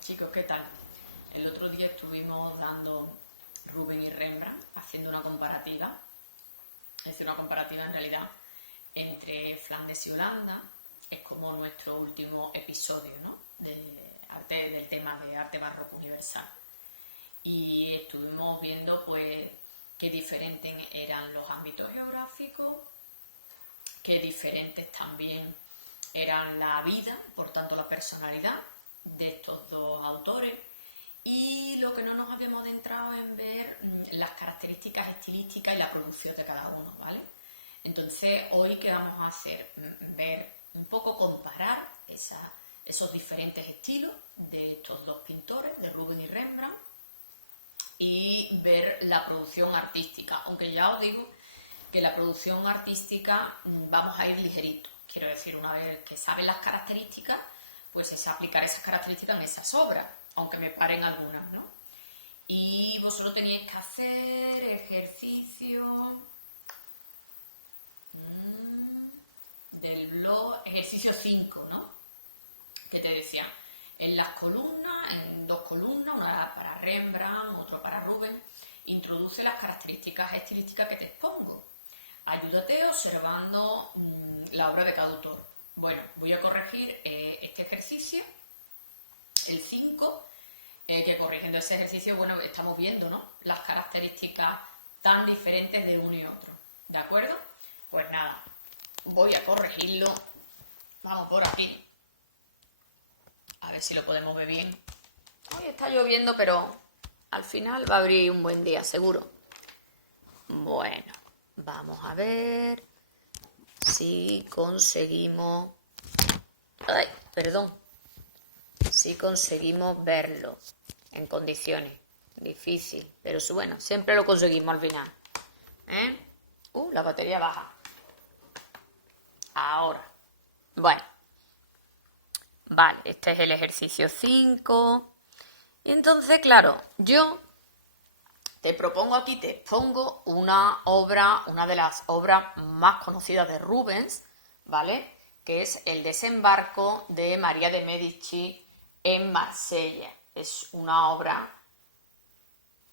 Chicos, ¿qué tal? El otro día estuvimos dando Rubens y Rembrandt, haciendo una comparativa, es decir, una comparativa en realidad entre Flandes y Holanda. Es como nuestro último episodio, ¿no? Del tema de arte barroco universal. Y estuvimos viendo pues qué diferentes eran los ámbitos geográficos, qué diferentes también eran la vida, por tanto la personalidad de estos dos autores, y lo que no nos habíamos adentrado en ver las características estilísticas y la producción de cada uno, ¿vale? Entonces hoy qué vamos a hacer, ver un poco, comparar esos diferentes estilos de estos dos pintores, de Rubens y Rembrandt, y ver la producción artística, aunque ya os digo que la producción artística vamos a ir ligerito. Quiero decir, una vez que saben las características, pues es aplicar esas características en esas obras, aunque me paren algunas, ¿no? Y vosotros teníais que hacer ejercicio del blog, ejercicio 5, ¿no? Que te decía, en las columnas, en dos columnas, una para Rembrandt, otra para Rubens, introduce las características estilísticas que te expongo. Ayúdate observando la obra de cada autor. Bueno, voy a corregir este ejercicio, el 5, que corrigiendo ese ejercicio, bueno, estamos viendo, ¿no?, las características tan diferentes de uno y otro. ¿De acuerdo? Pues nada, voy a corregirlo. Vamos por aquí. A ver si lo podemos ver bien. Hoy está lloviendo, pero al final va a abrir un buen día, seguro. Bueno, vamos a ver si conseguimos... Ay, perdón. Si conseguimos verlo en condiciones. Difícil, pero bueno, siempre lo conseguimos al final. La batería baja. Ahora. Bueno. Vale, este es el ejercicio 5. Y entonces, claro, yo te propongo aquí, te expongo una de las obras más conocidas de Rubens, ¿vale? Que es El desembarco de María de Medici en Marsella. Es una obra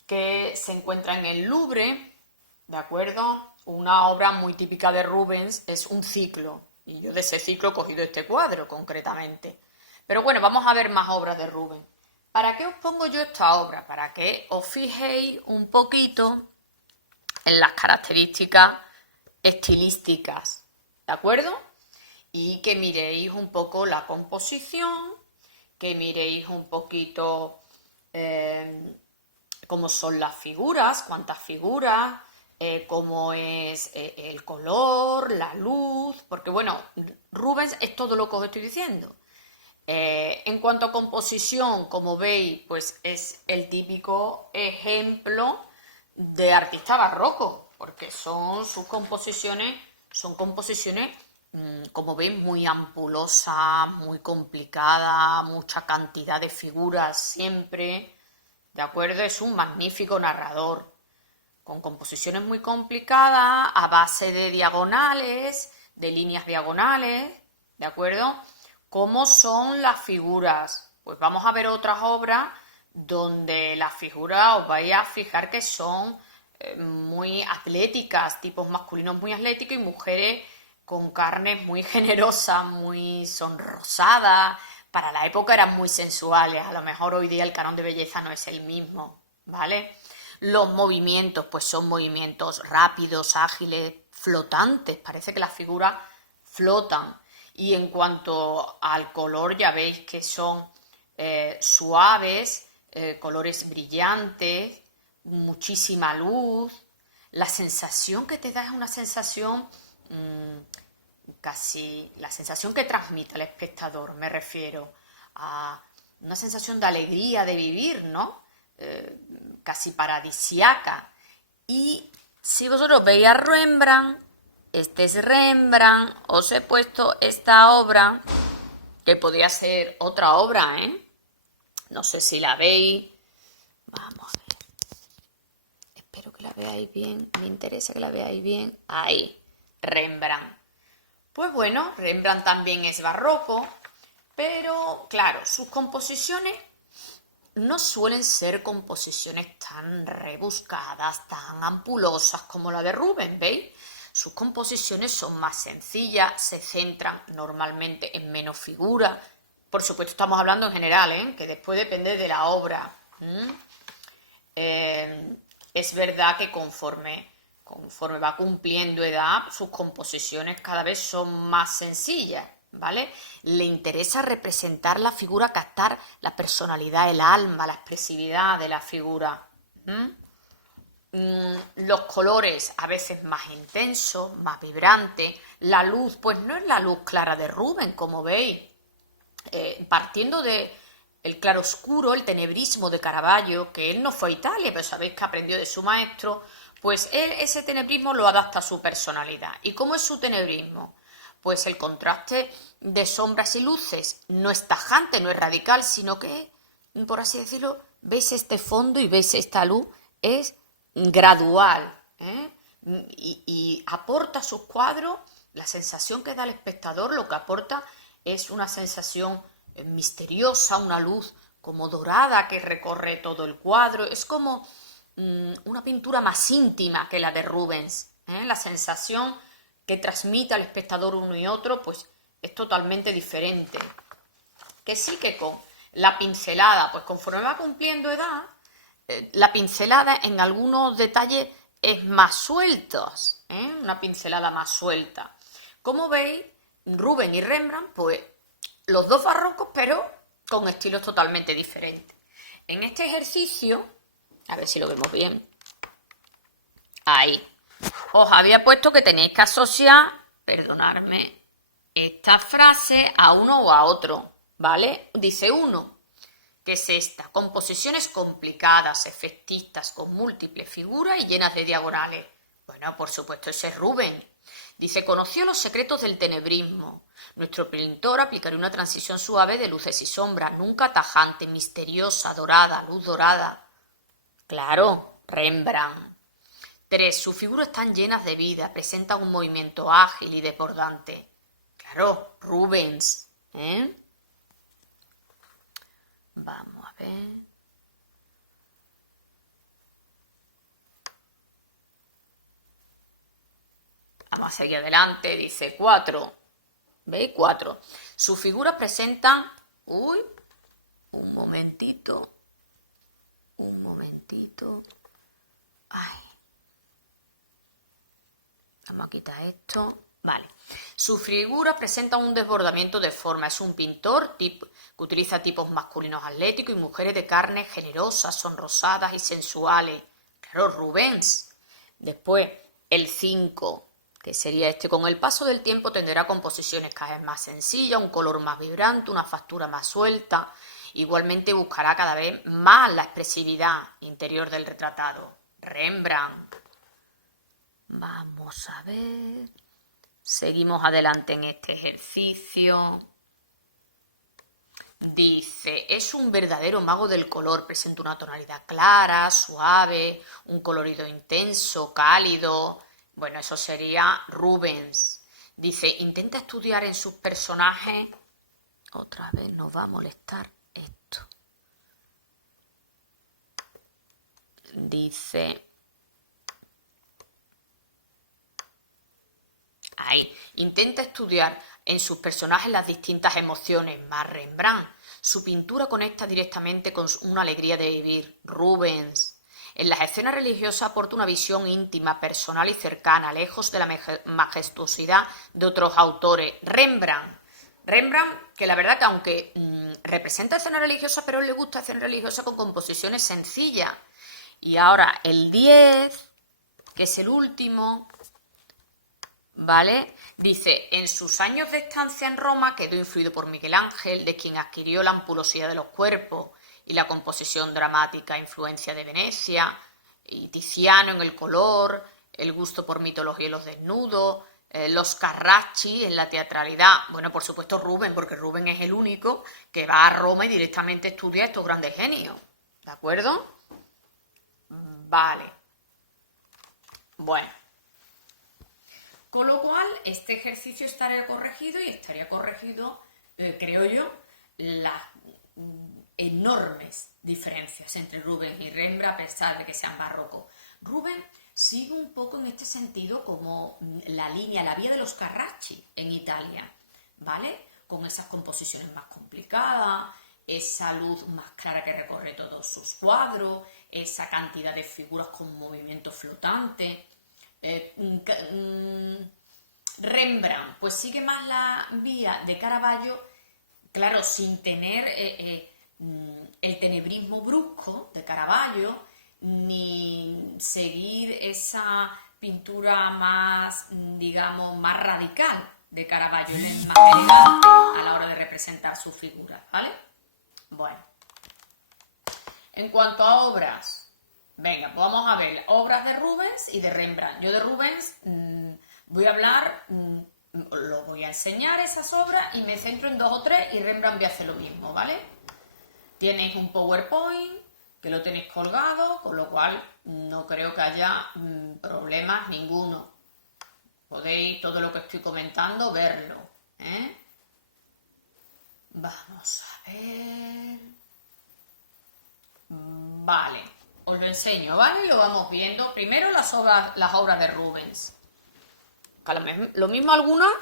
que se encuentra en el Louvre, ¿de acuerdo? Una obra muy típica de Rubens, es un ciclo, y yo de ese ciclo he cogido este cuadro concretamente. Pero bueno, vamos a ver más obras de Rubens. ¿Para qué os pongo yo esta obra? Para que os fijéis un poquito en las características estilísticas, ¿de acuerdo? Y que miréis un poco la composición, que miréis un poquito cómo son las figuras, cuántas figuras, cómo es el color, la luz, porque bueno, Rubens es todo lo que os estoy diciendo. En cuanto a composición, como veis, pues es el típico ejemplo de artista barroco, porque sus composiciones, como veis, muy ampulosas, muy complicadas, mucha cantidad de figuras siempre, ¿de acuerdo? Es un magnífico narrador, con composiciones muy complicadas, a base de diagonales, de líneas diagonales, ¿de acuerdo? ¿Cómo son las figuras? Pues vamos a ver otras obras donde las figuras os vais a fijar que son muy atléticas, tipos masculinos muy atléticos y mujeres con carnes muy generosas, muy sonrosadas. Para la época eran muy sensuales, a lo mejor hoy día el canon de belleza no es el mismo, ¿vale? Los movimientos, pues son movimientos rápidos, ágiles, flotantes, parece que las figuras flotan. Y en cuanto al color, ya veis que son suaves, colores brillantes, muchísima luz. La sensación que te da es una sensación casi, la sensación que transmite al espectador, me refiero a una sensación de alegría de vivir, ¿no? Casi paradisiaca. Y si vosotros veis a Rembrandt, este es Rembrandt, os he puesto esta obra, que podría ser otra obra, no sé si la veis. Vamos a ver. Espero que la veáis bien, me interesa que la veáis bien. Ahí, Rembrandt. Pues bueno, Rembrandt también es barroco, pero claro, sus composiciones no suelen ser composiciones tan rebuscadas, tan ampulosas como la de Rubens, ¿veis? Sus composiciones son más sencillas, se centran normalmente en menos figuras. Por supuesto, estamos hablando en general, ¿eh? Que después depende de la obra. Es verdad que conforme va cumpliendo edad, sus composiciones cada vez son más sencillas, ¿vale? Le interesa representar la figura, captar la personalidad, el alma, la expresividad de la figura. Los colores a veces más intensos, más vibrantes. La luz, pues no es la luz clara de Rubens, como veis. Partiendo de el claroscuro, el tenebrismo de Caravaggio, que él no fue a Italia, pero sabéis que aprendió de su maestro, pues él ese tenebrismo lo adapta a su personalidad. ¿Y cómo es su tenebrismo? Pues el contraste de sombras y luces no es tajante, no es radical, sino que, por así decirlo, ves este fondo y ves esta luz, es gradual, ¿eh? Y aporta a sus cuadros la sensación que da al espectador, lo que aporta es una sensación misteriosa, una luz como dorada que recorre todo el cuadro, es como una pintura más íntima que la de Rubens, ¿eh? La sensación que transmite al espectador uno y otro, pues es totalmente diferente. Que sí que con la pincelada, pues conforme va cumpliendo edad, la pincelada en algunos detalles es más sueltos, ¿eh? Una pincelada más suelta. Como veis, Rubens y Rembrandt, pues los dos barrocos, pero con estilos totalmente diferentes. En este ejercicio, a ver si lo vemos bien, ahí, os había puesto que tenéis que asociar, perdonadme, esta frase a uno o a otro, ¿vale? Dice uno, que es esta, composiciones complicadas, efectistas, con múltiples figuras y llenas de diagonales. Bueno, por supuesto, ese es Rubens. Dice, conoció los secretos del tenebrismo. Nuestro pintor aplicaría una transición suave de luces y sombras, nunca tajante, misteriosa, dorada, luz dorada. Claro, Rembrandt. 3. Sus figuras están llenas de vida, presentan un movimiento ágil y desbordante. Claro, Rubens, ¿eh? Vamos a ver. Vamos a seguir adelante, dice 4. ¿Veis? 4. Sus figuras presentan... Uy, un momentito. Ay. Vamos a quitar esto. Vale. Su figura presenta un desbordamiento de forma. Es un pintor que utiliza tipos masculinos atléticos y mujeres de carne generosas, sonrosadas y sensuales. Claro, Rubens. Después, el 5, que sería este. Con el paso del tiempo tendrá composiciones cada vez más sencillas, un color más vibrante, una factura más suelta. Igualmente buscará cada vez más la expresividad interior del retratado. Rembrandt. Vamos a ver. Seguimos adelante en este ejercicio. Dice, es un verdadero mago del color, presenta una tonalidad clara, suave, un colorido intenso, cálido. Bueno, eso sería Rubens. Dice, intenta estudiar en sus personajes. Otra vez nos va a molestar esto. Dice... Ahí, intenta estudiar en sus personajes las distintas emociones, más Rembrandt. Su pintura conecta directamente con una alegría de vivir, Rubens. En las escenas religiosas aporta una visión íntima, personal y cercana, lejos de la majestuosidad de otros autores, Rembrandt. Rembrandt, que la verdad que aunque representa escenas religiosas, pero a él le gusta escenas religiosas con composiciones sencillas. Y ahora el 10, que es el último... ¿Vale? Dice, en sus años de estancia en Roma quedó influido por Miguel Ángel, de quien adquirió la ampulosidad de los cuerpos y la composición dramática, influencia de Venecia, y Tiziano en el color, el gusto por mitología y los desnudos, los Carracci en la teatralidad. Bueno, por supuesto Rubens, porque Rubens es el único que va a Roma y directamente estudia estos grandes genios. ¿De acuerdo? Vale. Bueno. Con lo cual, este ejercicio estaría corregido y estaría corregido, creo yo, las enormes diferencias entre Rubens y Rembrandt a pesar de que sean barrocos. Rubens sigue un poco en este sentido como la vía de los Carracci en Italia, ¿vale? Con esas composiciones más complicadas, esa luz más clara que recorre todos sus cuadros, esa cantidad de figuras con movimiento flotante. Rembrandt pues sigue más la vía de Caravaggio, claro, sin tener el tenebrismo brusco de Caravaggio, ni seguir esa pintura más, digamos, más radical de Caravaggio, es más elegante a la hora de representar sus figuras, ¿vale? Bueno, en cuanto a obras, venga, pues vamos a ver obras de Rubens y de Rembrandt. Yo de Rubens voy a hablar, lo voy a enseñar esas obras y me centro en 2 o 3 y Rembrandt voy a hacer lo mismo, ¿vale? Tienes un PowerPoint que lo tenéis colgado, con lo cual no creo que haya problemas ninguno. Podéis todo lo que estoy comentando verlo, ¿eh? Vamos a ver. Vale, os lo enseño, ¿vale? Lo vamos viendo. Primero las obras de Rubens. Lo mismo algunas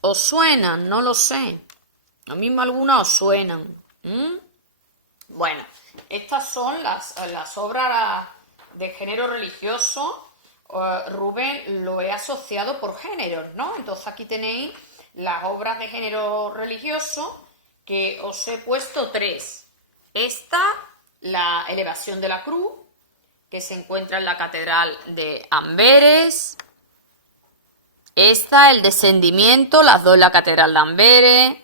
os suenan, no lo sé. Lo mismo algunas os suenan. Bueno, estas son las obras de género religioso. Rubens lo he asociado por géneros, ¿no? Entonces aquí tenéis las obras de género religioso que os he puesto 3. Esta, la elevación de la cruz, que se encuentra en la catedral de Amberes. Esta, el descendimiento, las 2 en la catedral de Amberes.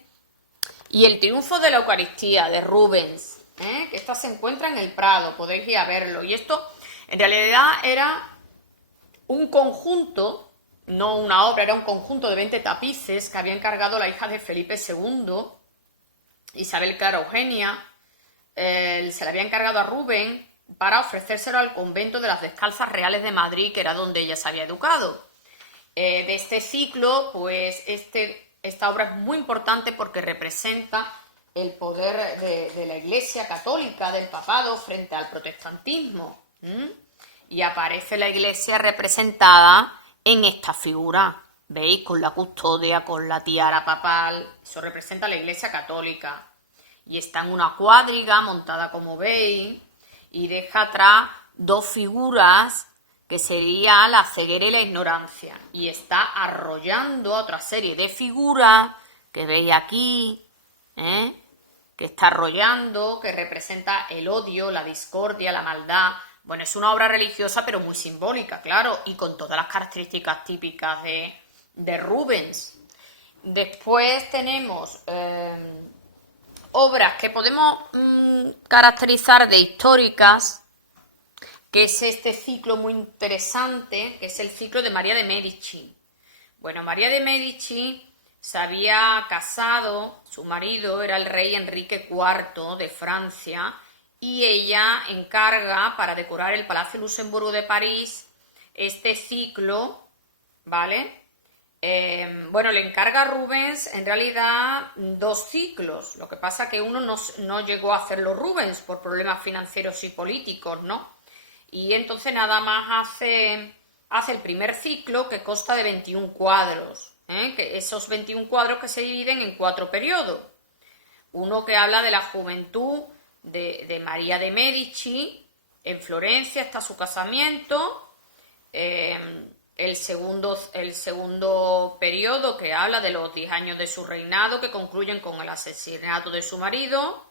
Y el triunfo de la Eucaristía de Rubens, que esta se encuentra en el Prado, podéis ir a verlo. Y esto en realidad era un conjunto, no una obra, era un conjunto de 20 tapices que había encargado la hija de Felipe II, Isabel Clara Eugenia. Se le había encargado a Rubens para ofrecérselo al convento de las Descalzas Reales de Madrid, que era donde ella se había educado. De este ciclo, pues esta obra es muy importante porque representa el poder de la Iglesia católica, del papado, frente al protestantismo. Y aparece la Iglesia representada en esta figura, ¿veis? Con la custodia, con la tiara papal, eso representa a la Iglesia católica. Y está en una cuadriga montada, como veis, y deja atrás 2 figuras que sería la ceguera y la ignorancia. Y está arrollando a otra serie de figuras que veis aquí, que está arrollando, que representa el odio, la discordia, la maldad. Bueno, es una obra religiosa, pero muy simbólica, claro, y con todas las características típicas de Rubens. Después tenemos obras que podemos caracterizar de históricas, que es este ciclo muy interesante, que es el ciclo de María de Medici. Bueno, María de Medici se había casado, su marido era el rey Enrique IV de Francia, y ella encarga para decorar el Palacio Luxemburgo de París este ciclo, ¿vale? Bueno, le encarga a Rubens en realidad 2 ciclos, lo que pasa que uno no llegó a hacerlo Rubens por problemas financieros y políticos, ¿no? Y entonces nada más hace el primer ciclo, que consta de 21 cuadros, que esos 21 cuadros que se dividen en 4 periodos. Uno que habla de la juventud de María de Medici en Florencia, hasta su casamiento. El segundo periodo, que habla de los 10 años de su reinado, que concluyen con el asesinato de su marido.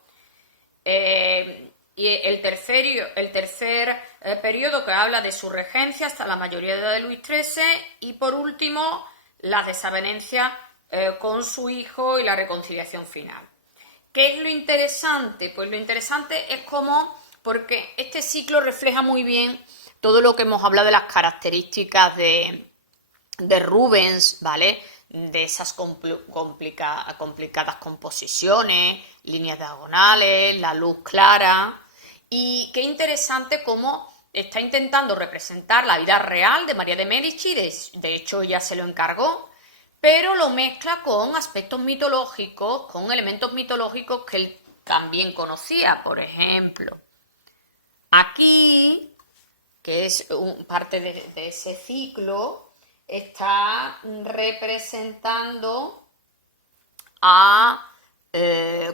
Y el tercer periodo, que habla de su regencia hasta la mayoría de edad de Luis XIII. Y por último, las desavenencias con su hijo y la reconciliación final. ¿Qué es lo interesante? Pues lo interesante es porque este ciclo refleja muy bien todo lo que hemos hablado de las características de Rubens, ¿vale? De esas complicadas composiciones, líneas diagonales, la luz clara. Y qué interesante cómo está intentando representar la vida real de María de Medici, de hecho ella se lo encargó, pero lo mezcla con aspectos mitológicos, con elementos mitológicos que él también conocía. Por ejemplo, aquí, que es parte de ese ciclo, está representando a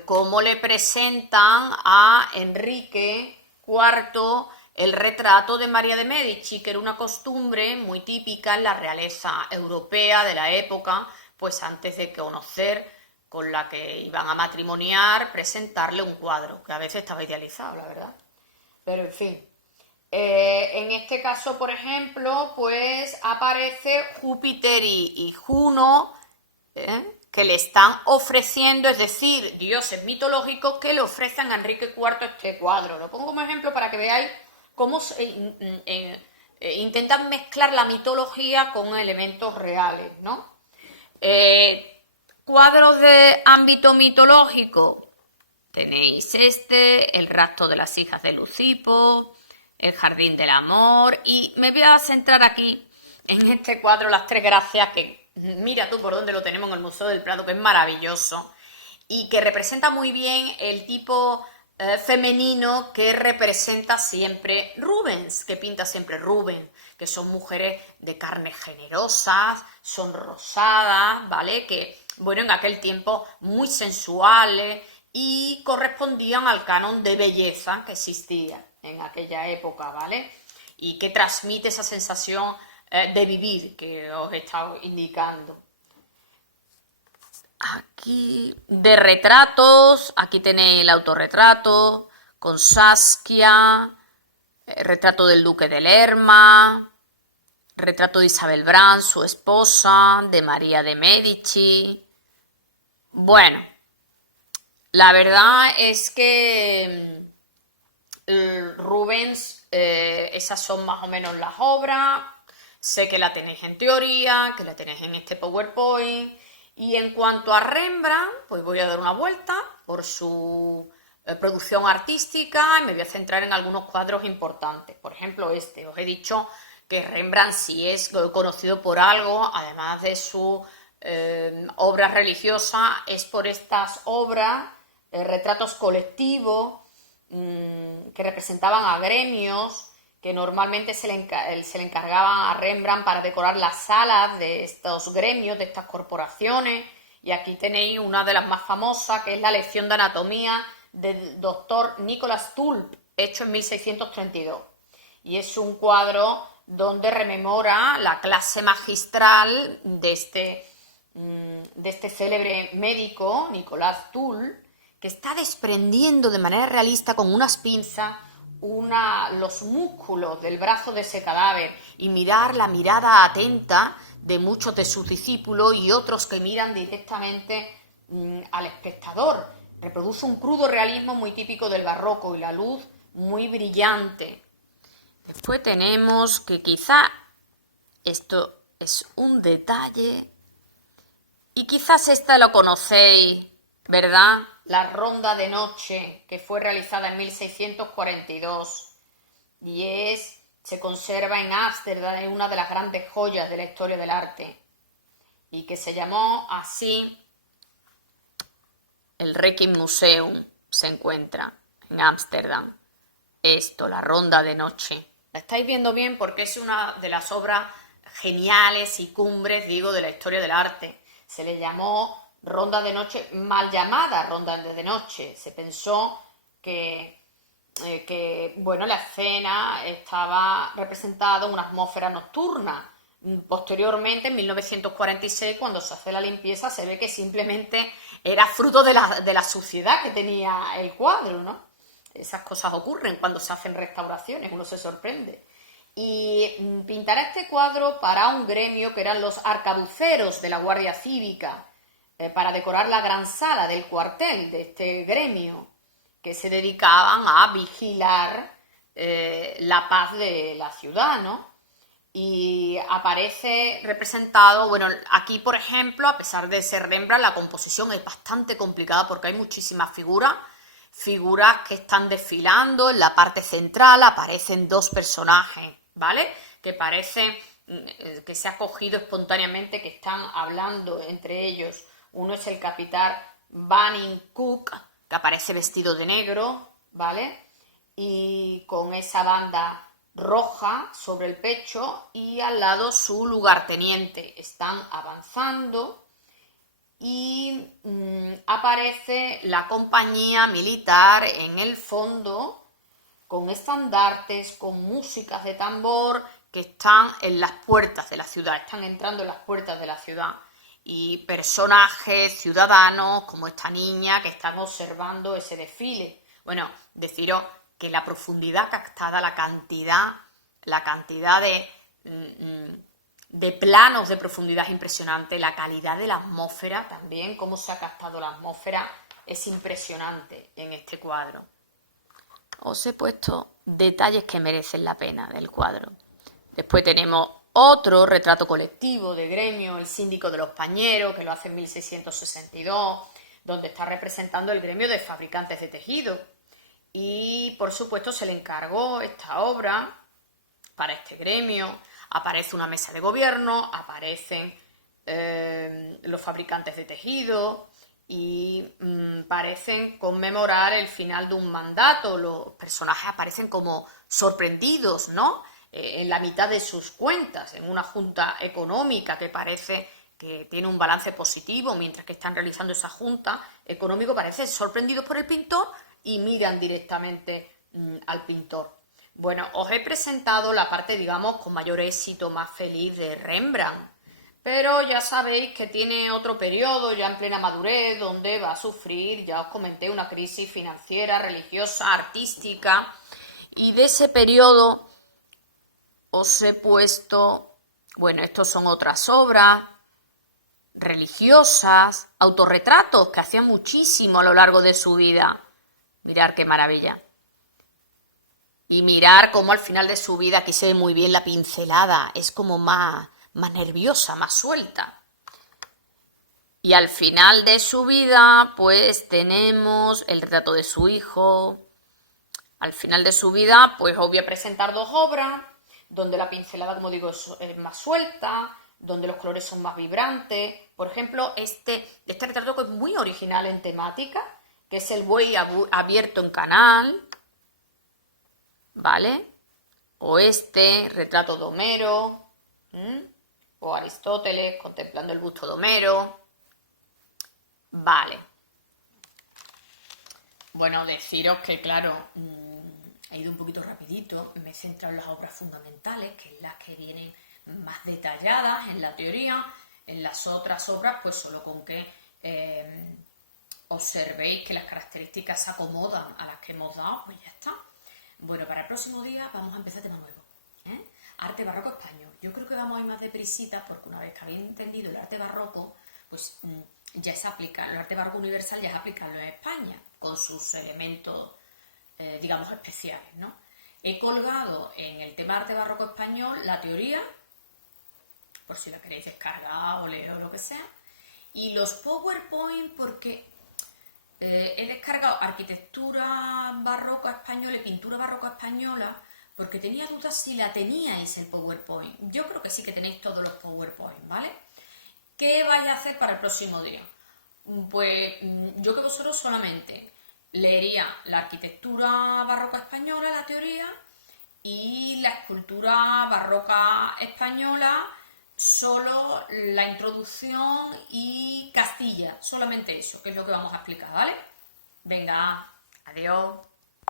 cómo le presentan a Enrique IV el retrato de María de Medici, que era una costumbre muy típica en la realeza europea de la época, pues antes de conocer con la que iban a matrimoniar, presentarle un cuadro, que a veces estaba idealizado, la verdad. Pero en fin, en este caso, por ejemplo, pues aparece Júpiter y Juno, que le están ofreciendo, es decir, dioses mitológicos que le ofrecen a Enrique IV este cuadro. Lo pongo como ejemplo para que veáis cómo intentan mezclar la mitología con elementos reales, ¿no? Cuadros de ámbito mitológico. Tenéis el rapto de las hijas de Lucipo, el jardín del amor, y me voy a centrar aquí en este cuadro, Las Tres Gracias, que mira tú por dónde lo tenemos en el Museo del Prado, que es maravilloso y que representa muy bien el tipo femenino que representa siempre Rubens, que pinta siempre Rubens, que son mujeres de carnes generosas, son rosadas, ¿vale? Que, bueno, en aquel tiempo muy sensuales y correspondían al canon de belleza que existía en aquella época, ¿vale? Y que transmite esa sensación de vivir que os he estado indicando. Aquí de retratos, aquí tenéis el autorretrato con Saskia, retrato del duque de Lerma, retrato de Isabel Brand, su esposa, de María de Medici. Bueno, la verdad es que Rubens, esas son más o menos las obras. Sé que la tenéis en teoría, que la tenéis en este PowerPoint. Y en cuanto a Rembrandt, pues voy a dar una vuelta por su producción artística y me voy a centrar en algunos cuadros importantes. Por ejemplo, os he dicho que Rembrandt sí es conocido por algo, además de su obra religiosa, es por estas obras, retratos colectivos que representaban a gremios, que normalmente se le encargaban a Rembrandt para decorar las salas de estos gremios, de estas corporaciones. Y aquí tenéis una de las más famosas, que es la lección de anatomía del doctor Nicolas Tulp, hecho en 1632. Y es un cuadro donde rememora la clase magistral de este célebre médico, Nicolas Tulp, que está desprendiendo de manera realista con unas pinzas los músculos del brazo de ese cadáver, y mirar la mirada atenta de muchos de sus discípulos y otros que miran directamente al espectador. Reproduce un crudo realismo muy típico del barroco y la luz muy brillante. Después tenemos que quizá esto es un detalle y quizás esta lo conocéis, ¿verdad? La Ronda de Noche, que fue realizada en 1642 y se conserva en Ámsterdam, es una de las grandes joyas de la historia del arte, y que se llamó así. El Rijksmuseum se encuentra en Ámsterdam. La Ronda de Noche. La estáis viendo bien porque es una de las obras geniales y cumbres, digo, de la historia del arte. Se le llamó Ronda de Noche, mal llamada Ronda de Noche. Se pensó que la escena estaba representada en una atmósfera nocturna. Posteriormente, en 1946, cuando se hace la limpieza, se ve que simplemente era fruto de la suciedad que tenía el cuadro, ¿no? Esas cosas ocurren cuando se hacen restauraciones, uno se sorprende. Y pintará este cuadro para un gremio que eran los arcabuceros de la Guardia Cívica, para decorar la gran sala del cuartel de este gremio, que se dedicaban a vigilar la paz de la ciudad, ¿no? Y aparece representado, bueno, aquí por ejemplo, a pesar de ser Rembrandt, la composición es bastante complicada porque hay muchísimas figuras que están desfilando. En la parte central aparecen dos personajes, ¿vale? Que parece que se ha cogido espontáneamente, que están hablando entre ellos. Uno es el capitán Banning Cook, que aparece vestido de negro, ¿vale? Y con esa banda roja sobre el pecho y al lado su lugarteniente. Están avanzando y aparece la compañía militar en el fondo con estandartes, con músicas de tambor que están en las puertas de la ciudad, están entrando en las puertas de la ciudad. Y personajes, ciudadanos, como esta niña que están observando ese desfile. Bueno, deciros que la profundidad captada, la cantidad de planos de profundidad es impresionante, la calidad de la atmósfera también, cómo se ha captado la atmósfera, es impresionante en este cuadro. Os he puesto detalles que merecen la pena del cuadro. Después tenemos otro retrato colectivo de gremio, el síndico de los pañeros, que lo hace en 1662, donde está representando el gremio de fabricantes de tejido. Y, por supuesto, se le encargó esta obra para este gremio. Aparece una mesa de gobierno, aparecen los fabricantes de tejido y parecen conmemorar el final de un mandato. Los personajes aparecen como sorprendidos, ¿no? En la mitad de sus cuentas, en una junta económica que parece que tiene un balance positivo, mientras que están realizando esa junta económica, parecen sorprendidos por el pintor y miran directamente al pintor. Bueno, os he presentado la parte, digamos, con mayor éxito, más feliz de Rembrandt, pero ya sabéis que tiene otro periodo ya en plena madurez, donde va a sufrir, ya os comenté, una crisis financiera, religiosa, artística, y de ese periodo os he puesto, bueno, estos son otras obras religiosas, autorretratos que hacía muchísimo a lo largo de su vida. Mirad qué maravilla. Y mirar cómo al final de su vida, aquí se ve muy bien la pincelada, es como más nerviosa, más suelta. Y al final de su vida, pues tenemos el retrato de su hijo. Al final de su vida, pues os voy a presentar dos obras, donde la pincelada, como digo, es más suelta, donde los colores son más vibrantes. Por ejemplo, este retrato que es muy original en temática, que es el buey abierto en canal, ¿vale? O este retrato de Homero, o Aristóteles contemplando el busto de Homero. Vale. Bueno, deciros que, claro, he ido un poquito rapidito, me he centrado en las obras fundamentales, que es las que vienen más detalladas en la teoría. En las otras obras, pues solo con que observéis que las características se acomodan a las que hemos dado, pues ya está. Bueno, para el próximo día vamos a empezar tema nuevo, arte barroco español. Yo creo que vamos a ir más deprisita, porque una vez que habéis entendido el arte barroco, pues ya se aplica, el arte barroco universal ya es aplicable en España, con sus elementos, digamos, especiales, ¿no? He colgado en el tema arte barroco español la teoría, por si la queréis descargar o leer o lo que sea, y los PowerPoint porque he descargado arquitectura barroca española y pintura barroca española porque tenía dudas si la teníais el PowerPoint. Yo creo que sí que tenéis todos los PowerPoint, ¿vale? ¿Qué vais a hacer para el próximo día? Pues yo que vosotros solamente leería la arquitectura barroca española, la teoría, y la escultura barroca española, solo la introducción y Castilla, solamente eso, que es lo que vamos a explicar, ¿vale? Venga, adiós.